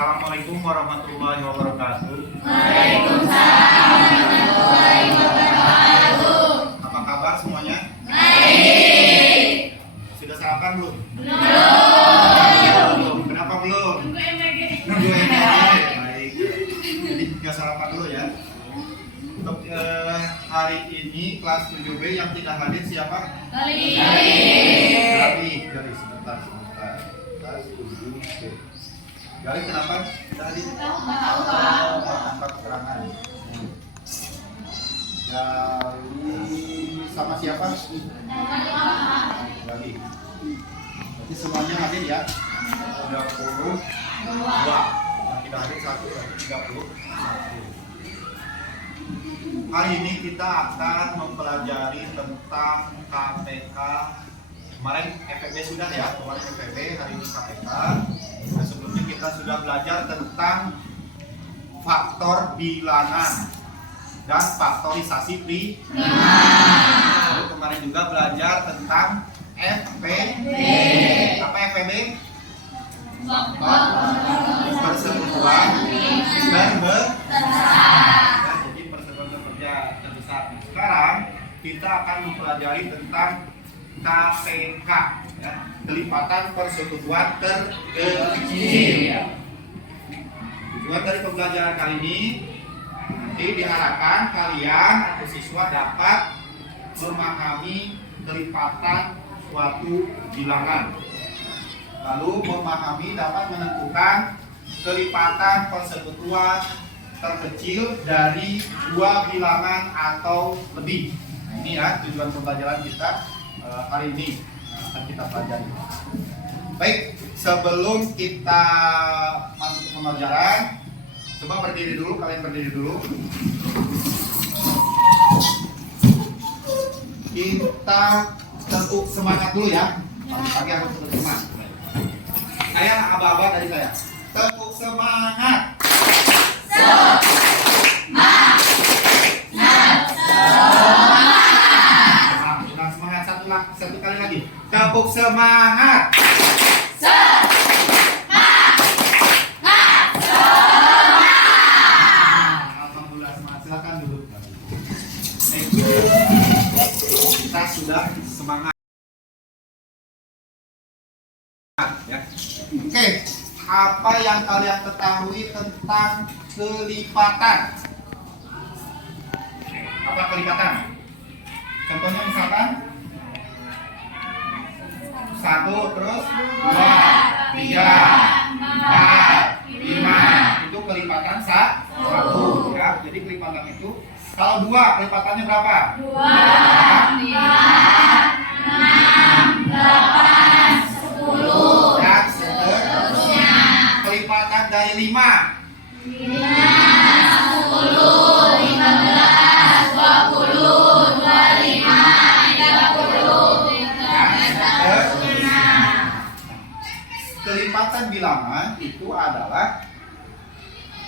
Assalamualaikum warahmatullahi wabarakatuh. Waalaikumsalam warahmatullahi wabarakatuh. Apa kabar semuanya? Baik. Sudah sarapan belum? Belum. Kenapa belum? Nunggu MBG. Nunggu ini. Baik. Jadi nggak sarapan dulu ya. Untuk hari ini kelas 7B yang tidak hadir siapa? Gali. Gali, sebentar. Kelas 7B. Gali kenapa tidak hadir? Tahu Pak. Angkat keterangan. Gali sama siapa? Gali. Berarti semuanya hadir ya? 32. Yang tidak hadir 1 berarti 31. Hari ini kita akan mempelajari tentang KPK. Kemarin FPB sudah ya, kemarin FPB, hari ini KPK. Nah, sebelumnya kita sudah belajar tentang faktor bilangan dan faktorisasi bilangan. Lalu kemarin juga belajar tentang FPB. Apa FPB? Persekutuan terbesar. Jadi persekutuan terbesar. Sekarang kita akan mempelajari tentang KPK, ya, kelipatan persekutuan terkecil. Tujuan dari pembelajaran kali ini nanti diharapkan kalian atau siswa dapat memahami kelipatan suatu bilangan, lalu memahami dapat menentukan kelipatan persekutuan terkecil dari dua bilangan atau lebih. Nah, ini ya tujuan pembelajaran kita hari ini akan kita pelajari. Baik, sebelum kita masuk ke pembelajaran, coba berdiri dulu, kalian berdiri dulu. Kita tepuk semangat dulu ya. Pagi-pagi harus tepuk semangat. Saya aba-aba dari saya. Tepuk semangat. Semangat satu kali lagi. Tepuk semangat. Alhamdulillah, semangat. Silakan duduk. Kita sudah semangat ya. Oke, apa yang kalian ketahui tentang kelipatan? Apa kelipatan? Contohnya misalkan 1 terus 2, 3, 4, 5. Itu kelipatan 1 ya. Jadi kelipatan itu kalau 2 kelipatannya berapa? 2, 5, 6, 8, 10. Dan seterusnya. Kelipatan dari 5. 5, 10, 15, 20, 25, 30. Kelipatan bilangan itu adalah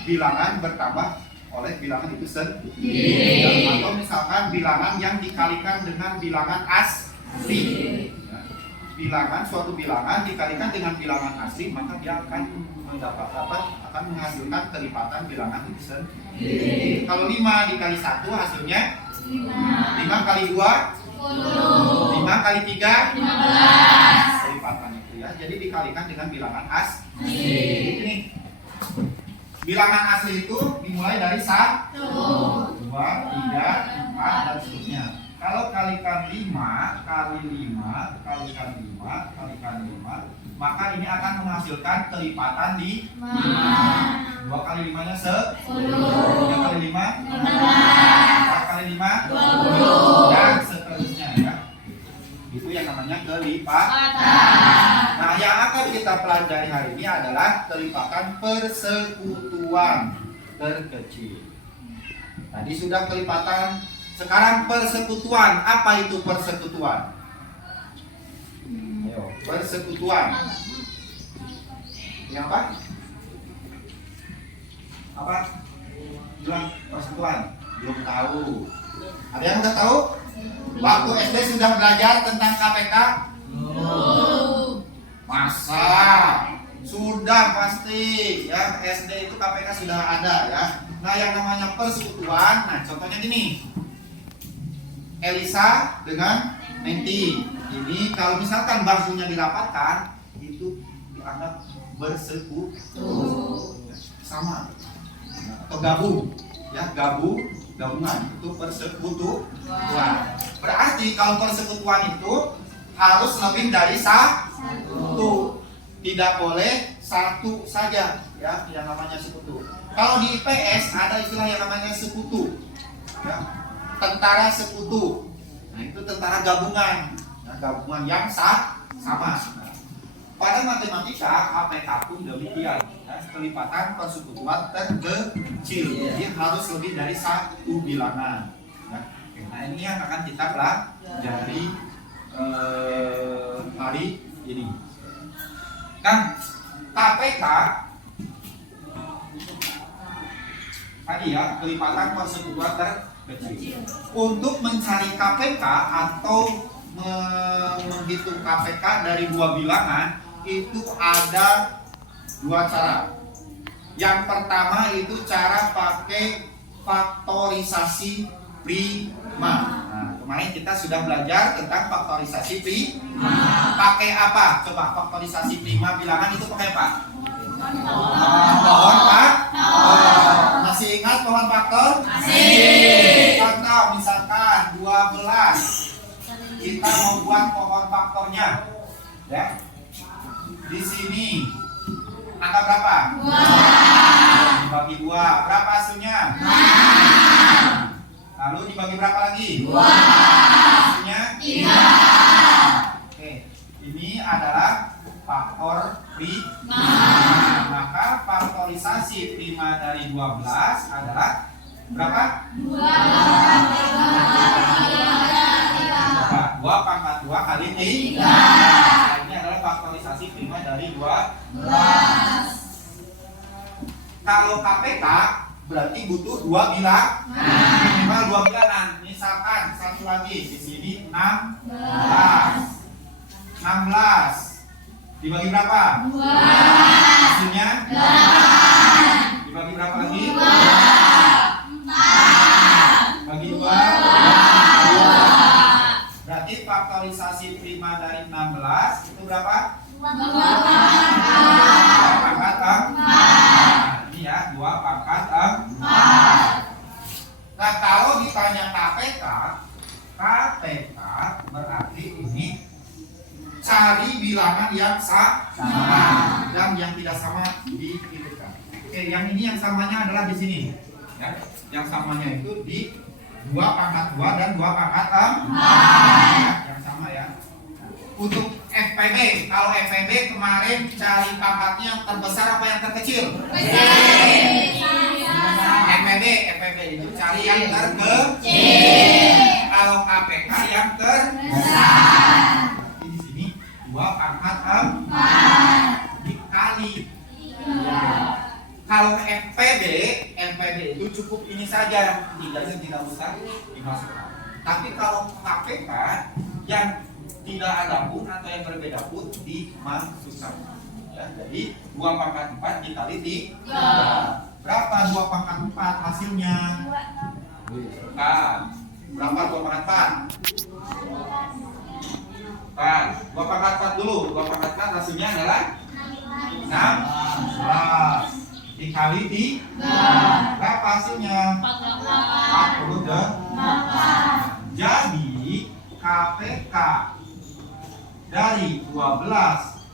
bilangan bertambah oleh bilangan itu sendiri. Atau misalkan bilangan yang dikalikan dengan bilangan asli. Bilangan, suatu bilangan dikalikan dengan bilangan asli, maka dia akan akan menghasilkan kelipatan bilangan itu sendiri. Kalau 5 dikali 1 hasilnya 5 kali 2 10, 5 kali 3 15. Kelipatan itu ya. Jadi dikalikan dengan bilangan asli. Ini bilangan asli itu dimulai dari 1, 2, 3, 4 dan seterusnya. Kalau kalikan 5 kali 5 kalikan 5 kalikan 5, maka ini akan menghasilkan kelipatan di 5. 2 kali 5-nya 10, 3 kali 5 15, 4 kali 5 20 dan seterusnya ya. Itu yang namanya kelipatan. Nah, yang akan kita pelajari hari ini adalah kelipatan persekutuan terkecil. Tadi sudah kelipatan, sekarang persekutuan. Apa itu persekutuan? Ayo, persekutuan. Ini apa? Apa? Bilang persekutuan. Belum tahu. Ada yang udah tahu? Waktu SD sudah belajar tentang KPK? Masa? Sudah pasti ya, SD itu KPK sudah ada ya. Nah yang namanya persekutuan, nah contohnya gini, Elisa dengan Menti. Ini kalau misalkan bangkunya dirapatkan, itu dianggap bersekutu, sama atau gabung ya, gabungan itu persekutuan. Berarti kalau persekutuan itu harus lebih dari satu, tidak boleh satu saja ya yang namanya sekutu. Kalau di IPS ada istilah yang namanya sekutu ya, tentara sekutu. Nah itu tentara gabungan ya, gabungan yang sama. Nah, pada matematika KPK pun demikian ya, kelipatan persekutuan terkecil, jadi harus lebih dari satu bilangan ya. Nah ini yang akan kita pelajari hari ini. Nah KPK tadi ya, kelipatan persekutuan terkecil. Untuk mencari KPK atau menghitung KPK dari dua bilangan itu ada dua cara. Yang pertama itu cara pakai faktorisasi prima. Nah, kemarin kita sudah belajar tentang faktorisasi prima. Pakai apa? Coba faktorisasi prima bilangan itu pakai apa? Pohon faktor. Masih ingat pohon faktor? Masih. Contoh misalkan 12. Kita mau buat pohon faktornya. Ya. Di sini angka berapa? 2. Dibagi 2. Berapa hasilnya? 6. Lalu dibagi berapa lagi? 2. Hasilnya 3. Oke. Ini adalah faktor prima. Maka faktorisasi prima dari 12 adalah berapa? 2 pangkat 2 kali 3. Ini adalah faktorisasi prima dari 12. Kalau KPK berarti butuh 2 bilangan. Minimal 2 bilangan. Misalkan satu lagi di sini 16. Dibagi berapa? 2. Hasilnya 8. Dibagi berapa lagi? 2. 4. Bagi 2. 2. Berarti faktorisasi prima dari 16 itu berapa? 2 pangkat 4. Nah, ini ya, 2 pangkat 4. Nah, kalau ditanya KPK berarti ini cari bilangan yang sama dan yang tidak sama dipilihkan. Oke, yang ini yang samanya adalah di sini. Ya, yang samanya itu di 2 pangkat 2 dan 2 pangkat 4. Ya, yang sama ya. Untuk FPB, kalau FPB kemarin cari pangkatnya yang terbesar apa yang terkecil? FPB itu cari yang terkecil. Kalau KPK yang terbesar. Di sini 2 pangkat 4 dikali. Ya. Kalau FPB itu cukup ini saja, tidak usah dimasukkan. Tapi kalau KPK yang tidak ada pun atau yang berbeda pun dimasukkan. Ya, jadi 2 pangkat 4 dikali 3. Berapa 2 pangkat 4 hasilnya? Nah, berapa 2 pangkat 4? Nah, 2 pangkat 4 dulu. 2 pangkat 4 hasilnya adalah 16 dikali 3. Berapa hasilnya? 48. Jadi KPK dari 12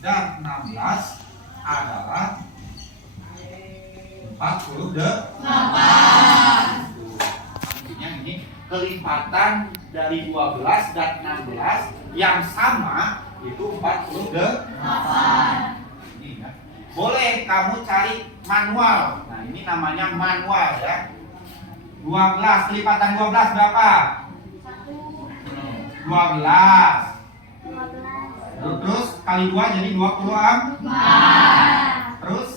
dan 16 adalah 48. Intinya ini kelipatan dari 12 dan 16 yang sama itu 48. Ini ya. Boleh kamu cari manual. Nah, ini namanya manual ya. 12 kelipatan 12 berapa? 12. Terus kali 2 jadi 24. Terus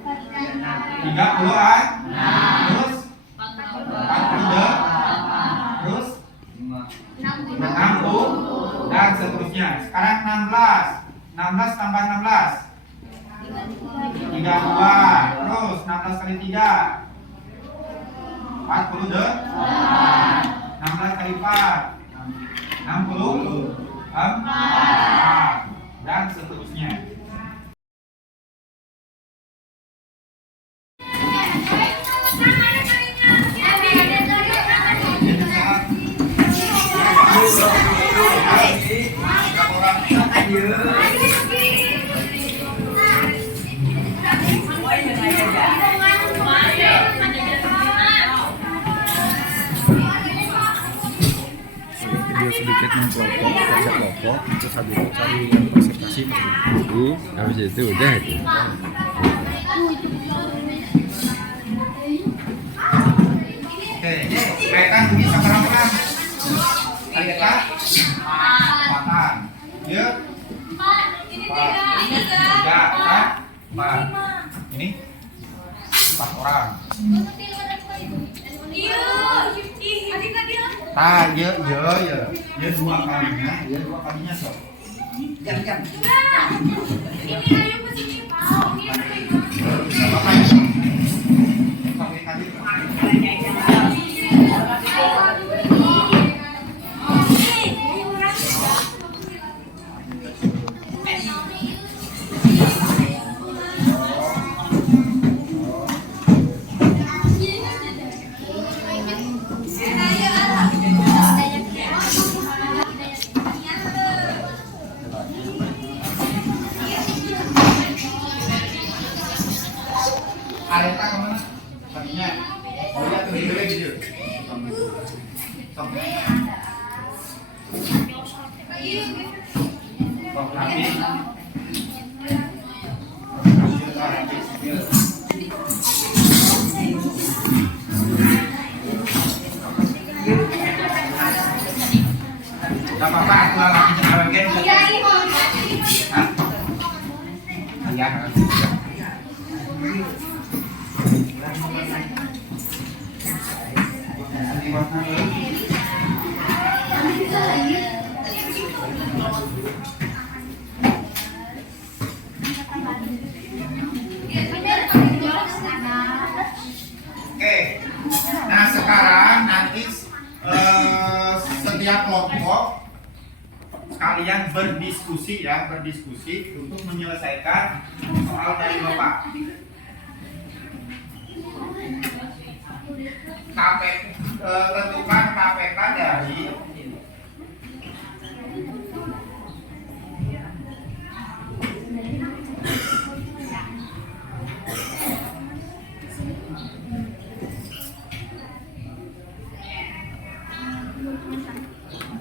36. Terus 42. Terus 60 dan seterusnya. Sekarang 16 tambah 16 32. Terus 16 kali 3 48. 16 kali 4 64. Dan seterusnya. Video sedikit mempelopok, baca kelompok, terus habis itu cari presentasi. Habis itu udah itu. Oke, kaitan bunyi sekarang kali apa? 4-an. Ya. 4. Ini 4 orang. Nah, ya 2 kalinya, ya 2 kalinya sob. Kan. Apa ya? Sampai kali. Areta kemana? Tadinya mau lihat tuh hidupnya gitu. Gak apa-apa, aku lagi jalan game. Hah? Iya. Oke, nah sekarang nanti setiap kelompok kalian berdiskusi untuk menyelesaikan soal dari Bapak. Tentukan KPK dari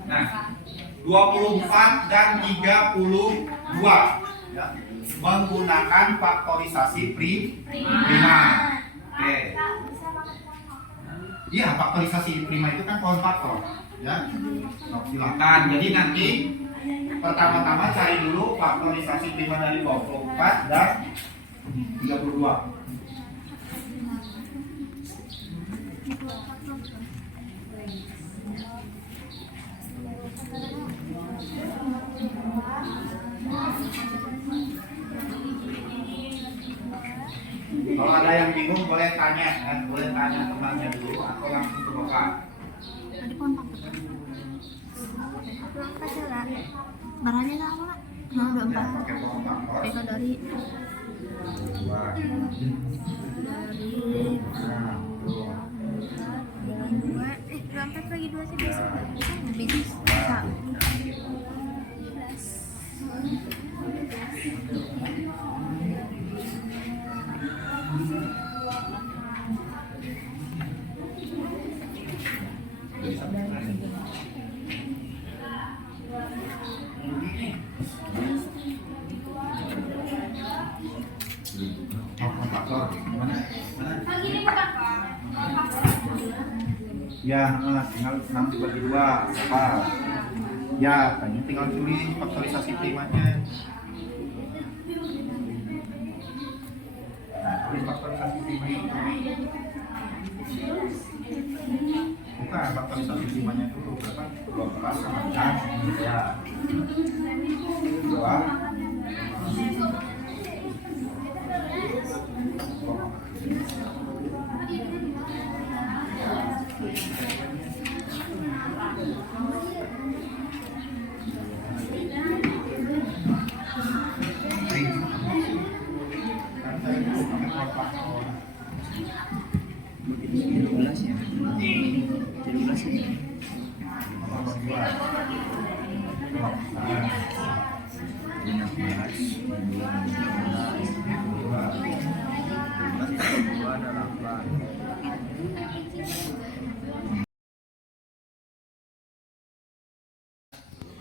nah 24 dan 32 ya, menggunakan faktorisasi prima. Oke. Iya, faktorisasi prima itu kan pohon faktor, ya. Silakan. Jadi nanti pertama-tama cari dulu faktorisasi prima dari 24 dan 32. Kalau ada yang bingung boleh tanya, kan? Boleh tanya temannya dulu atau langsung ke Bapak. Barangnya sama. Nah, udah Ya, 4. pakai pohon faktor. Mereka dari Dua. Nah, dua. 4 lagi 2 sih bisa. Bisa. Pohon faktor. Gimana? Ya, tinggal 6 dibagi 2 apa? Ya, tanya tinggal tulis faktorisasi primanya. Tulis faktorisasi primanya. Bukan faktorisasi primanya dulu berapa? 12 sama 6. Ya. 2.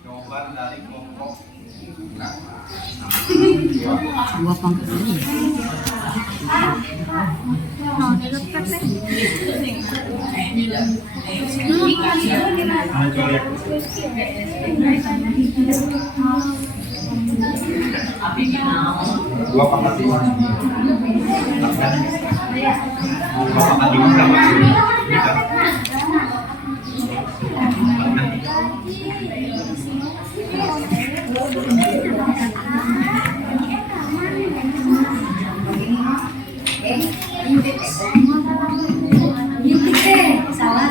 Jawaban dari kelompok Dua pangkat ini. Mau ikut Pepe? dua pangkat lima. Dua pangkat lima berapa? Tiga. Salah.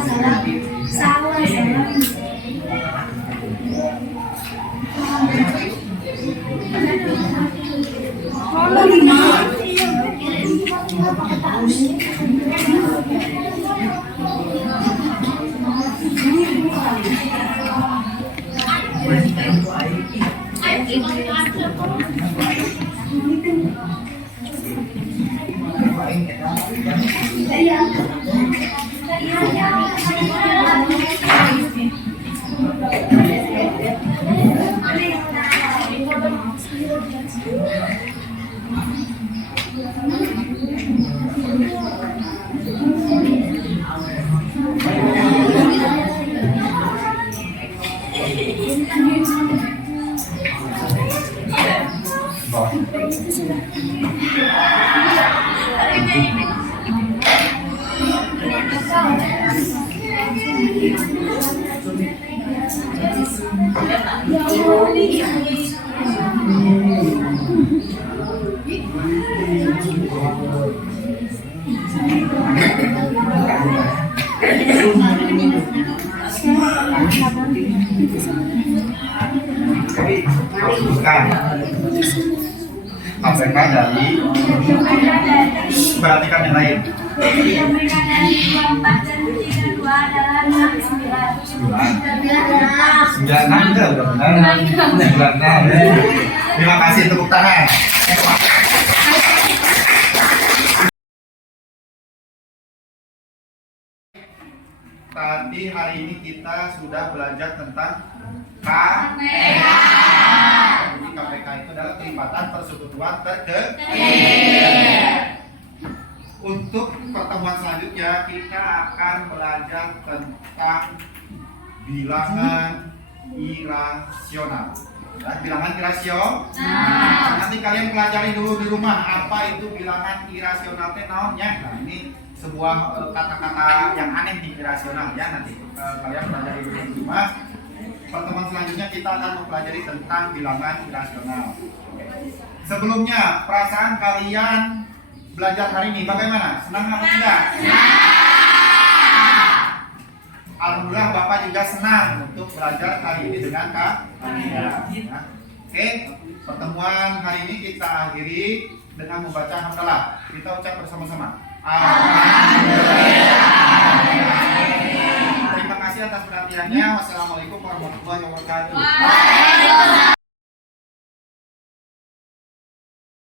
Bukan KPK dari perhatikan yang lain. Sembilan udah benar. Terima kasih, tepuk tangan. Tadi hari ini kita sudah belajar tentang KPK. Jadi KPK itu adalah kelipatan persekutuan Untuk pertemuan selanjutnya kita akan belajar tentang bilangan irasional. Bilangan irasional. Nanti kalian pelajari dulu di rumah apa itu bilangan irasional naonnya. Nah, ini sebuah kata-kata yang aneh di irasional ya, nanti kalian pelajari dulu di rumah. Pertemuan selanjutnya kita akan mempelajari tentang bilangan irasional. Sebelumnya, perasaan kalian belajar hari ini bagaimana? Senang atau tidak? Alhamdulillah Bapak juga senang untuk belajar hari ini dengan kalian. Oke, pertemuan hari ini kita akhiri dengan membaca hamdalah. Kita ucap bersama-sama. Terima kasih atas perhatiannya. Wassalamualaikum warahmatullahi wabarakatuh.